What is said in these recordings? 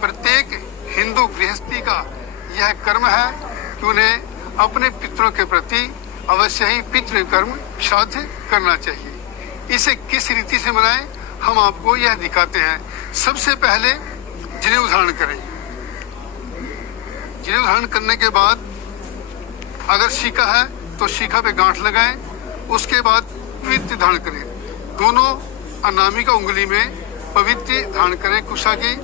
प्रत्येक हिंदू गृहस्थी का यह कर्म है कि उन्हें अपने पितरों के प्रति अवश्य ही पितृ कर्म श्राद्ध करना चाहिए। इसे किस रीति से मनाएं, हम आपको यह दिखाते हैं। सबसे पहले जनेऊ धारण करें। जनेऊ धारण करने के बाद अगर शिखा है तो शिखा पे गांठ लगाएं। उसके बाद पवित्र धारण करें। दोनों अनामिका उंगली में पवित्र धारण करें कुशा की।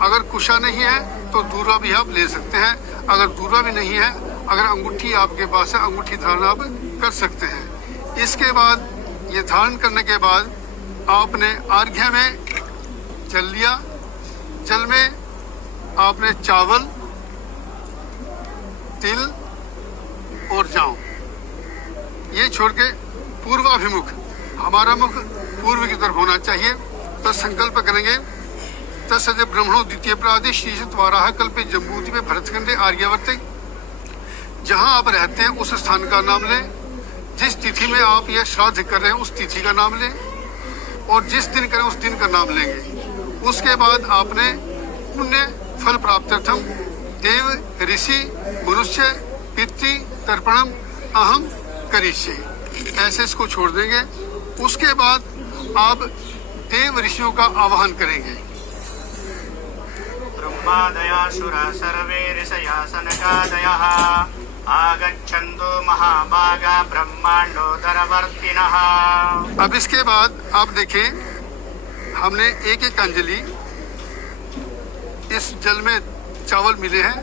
अगर कुशा नहीं है तो दूर्वा भी आप ले सकते हैं। अगर दूर्वा भी नहीं है, अगर अंगूठी आपके पास है, अंगूठी धारण आप कर सकते हैं। इसके बाद ये धारण करने के बाद आपने अर्घ्य में जल लिया। जल में आपने चावल, तिल और जौ ये छोड़ के पूर्वाभिमुख, हमारा मुख पूर्व की तरफ होना चाहिए। तो संकल्प करेंगे तत्सत्य ब्रह्मणो द्वितीय प्रादि शीर्षत वाराह कल्पे जम्बूद्वीपे भरतखंडे आर्यावर्ते। जहां आप रहते हैं उस स्थान का नाम लें। जिस तिथि में आप यह श्राद्ध कर रहे हैं उस तिथि का नाम लें और जिस दिन करें उस दिन का नाम लेंगे। उसके बाद आपने पुण्य फल प्राप्त्यर्थम देव ऋषि मनुष्य पितृ तर्पणम अहम करिष्ये, ऐसे इसको छोड़ देंगे। उसके बाद आप देव ऋषियों का आवाहन करेंगे। ब्रह्मादयासुरा सर्वे ऋषयः सनकादयः आगच्छन्तु महाभागा ब्रह्मांडोदरवर्तिनः। अब इसके बाद आप देखें, हमने एक एक अंजलि इस जल में चावल मिले हैं,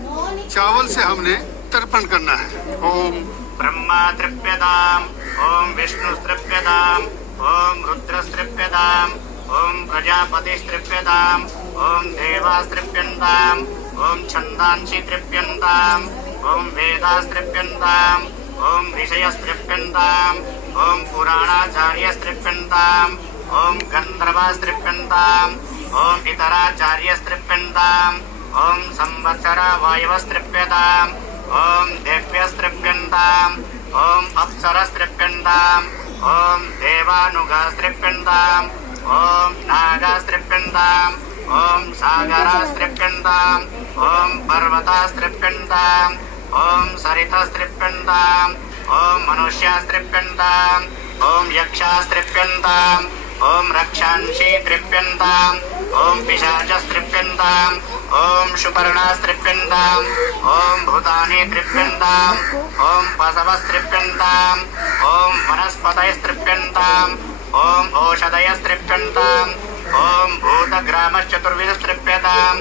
चावल से हमने तर्पण करना है। ओम ब्रह्मा तृप्यताम्, ओम विष्णु तृप्यताम्, ओम रुद्र तृप्यताम्, ओम प्रजापति तृप्यताम्, ओम देवास् तृप्यन्ताम्, ओम छन्दांसि तृप्यन्ताम्, ओम वेदास् तृप्यन्ताम्, ओम ऋषयस् तृप्यन्ताम्, ओम पुराणाचार्यस् तृप्यन्ताम्, ओम गन्धर्वास् तृप्यन्ताम्, ओम इतराचार्यस् तृप्यन्ताम्, ओम संवत्सरा वायवस् तृप्यताम्, ओम देव्यस् तृप्यन्ताम्, ओम अप्सरस् तृप्यन्ताम्, ओम देवानुगास् तृप्यन्ताम्, ओम नागास् तृप्यन्ताम्, ओम सागरास् तृप्यन्ताम्, ओम पर्वतास् तृप्यन्ताम्, ओम सरितास् तृप्यन्ताम्, ओम मनुष्यास् तृप्यन्ताम्, ओम यक्षास् तृप्यन्ताम्, ओम रक्षांसि तृप्यन्ताम्, ओम पिशाचस् तृप्यन्ताम्, ओम सुपर्णास् तृप्यन्ताम्, ओम भूतानि तृप्यन्ताम्, ओम पशवस् तृप्यन्ताम्, ओम वनस्पतयः तृप्यन्ताम्, ओम औषधयः तृप्यन्ताम्, ओम भूतग्रामश्चतुर्विधः तृप्यताम्,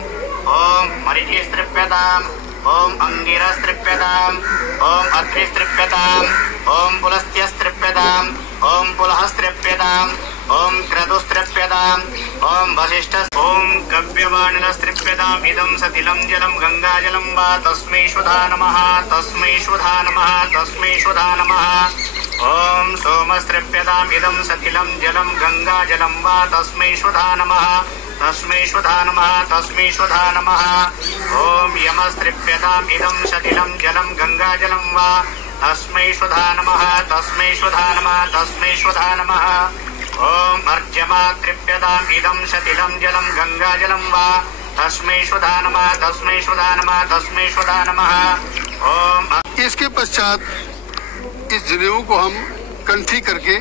ओम मरीचिः तृप्यताम्, ओम अंगिरस् तृप्यताम्, ओम अत्रिस् तृप्यताम्, ओम पुलस्त्यस् तृप्यताम्, ओम पुलहस् तृप्यताम्, ओम क्रतुस् तृप्यताम्, ओम वसिष्ठस्, ओम कव्यवाणिनस् तृप्यताम्। इदं सतिलं जलं गंगाजलं वा तस्मै शुधा नमः, तस्मै शुधा नमः, तस्मै शुधा नमः। ओम सोमस् तृप्यताम्, इदं सतिलं जलं गंगाजलं वा तस्मै शुधा नमः, तस्मै शुधा नमः, तस्मै शुधा नमः। ओम यमस् तृप्यताम्, इदं सतिलं जलं गंगाजलं वा तस्मै शुधा नमः, तस्मै शुधा नमः, तस्मै शुधा नमः। ओम अर्जमा तृप्यताम्, इदं सतिलं जलं गंगाजलं वा तस्मै शुधा नमः, तस्मै शुधा नमः, तस्मै शुधा नमः। ओम इसके पश्चात इस जनेऊ को हम कंठी करके,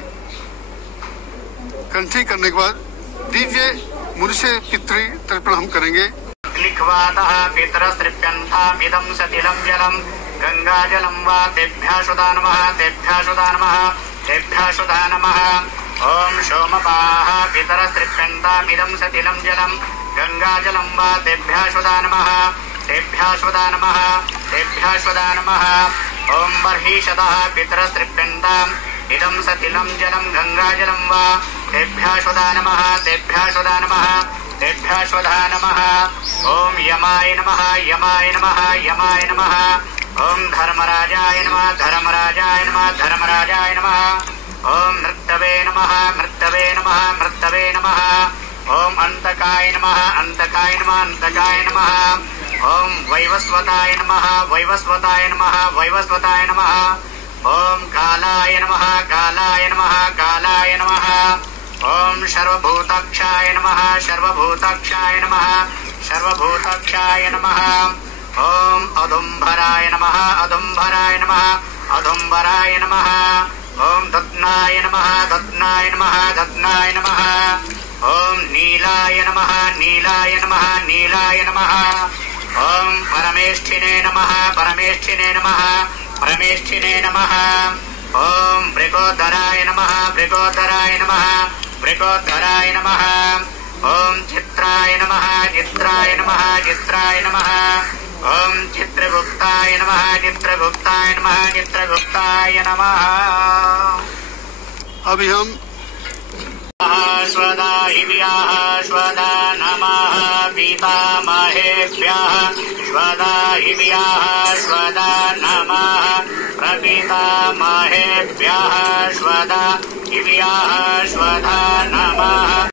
कंठी करने के बाद दिव्य मनुष्य पितृ तर्पण हम करेंगे। लिख्वातः पितरस् तृप्यन्ताम्, इदं सतिलं जलं गंगाजलं वा तेभ्यः शुधा नमः, तेभ्यः शुधा नमः, तेभ्यः शुधा नमः। ओम सोमपाः पितरस् तृप्यन्ताम्, इदं सतिलं जलं गंगाजलं वा तेभ्यः शुधा नमः, तेभ्यः शुधा नमः, तेभ्यः शुधा नमः। ओम बर्हिषतः पितरस् तृप्यन्ताम्, इदं सतिलं जलं गंगाजलं वा तेभ्यः शुधा नमः, तेभ्यः शुधा नमः, तेभ्यः शुधा नमः। ओम यमाय नमः, यमाय नमः, यमाय नमः। ओम धर्मराजाय नमः, धर्मराजाय नमः, धर्मराजाय नमः। ओम मृत्तवे नमः, मृत्तवे नमः, मृत्तवे नमः। ओम अंतकाय नमः, अंतकाय नमः, अंतकाय नमः। ओम वैवस्वताय नमः, वैवस्वताय नमः, वैवस्वताय नमः। ओम कालाय नमः, कालाय नमः, कालाय नमः। ओम सर्वभूताक्षाय नमः, सर्वभूताक्षाय नमः, सर्वभूताक्षाय नमः। ओम अदुम्भराय नमः अदुम्भराय नमः अदुम्भराय नमः। ओम दत्नाय नमः दत्नाय नमः दत्नाय नमः। ओम नीलाय नमः नीलाय नमः नीलाय नमः। ओम परमेष्ठिने नमः परमेष्ठिने नमः परमेष्ठिने नमः। ओम मृगोदराय नमः मृगोदराय नमः मृगोदराय नमः। ओम चित्राय नमः चित्राय नमः चित्राय नमः। ओम चित्रगुप्ताय नमः चित्रगुप्ताय नमः चित्रगुप्ताय नमः। अभी हम स्वदा हिव्याः स्वदा नमः पितामहेभ्यः स्वदा हिव्याः स्वदा नमः प्रपितामहेभ्यः स्वदा हिव्याः स्वदा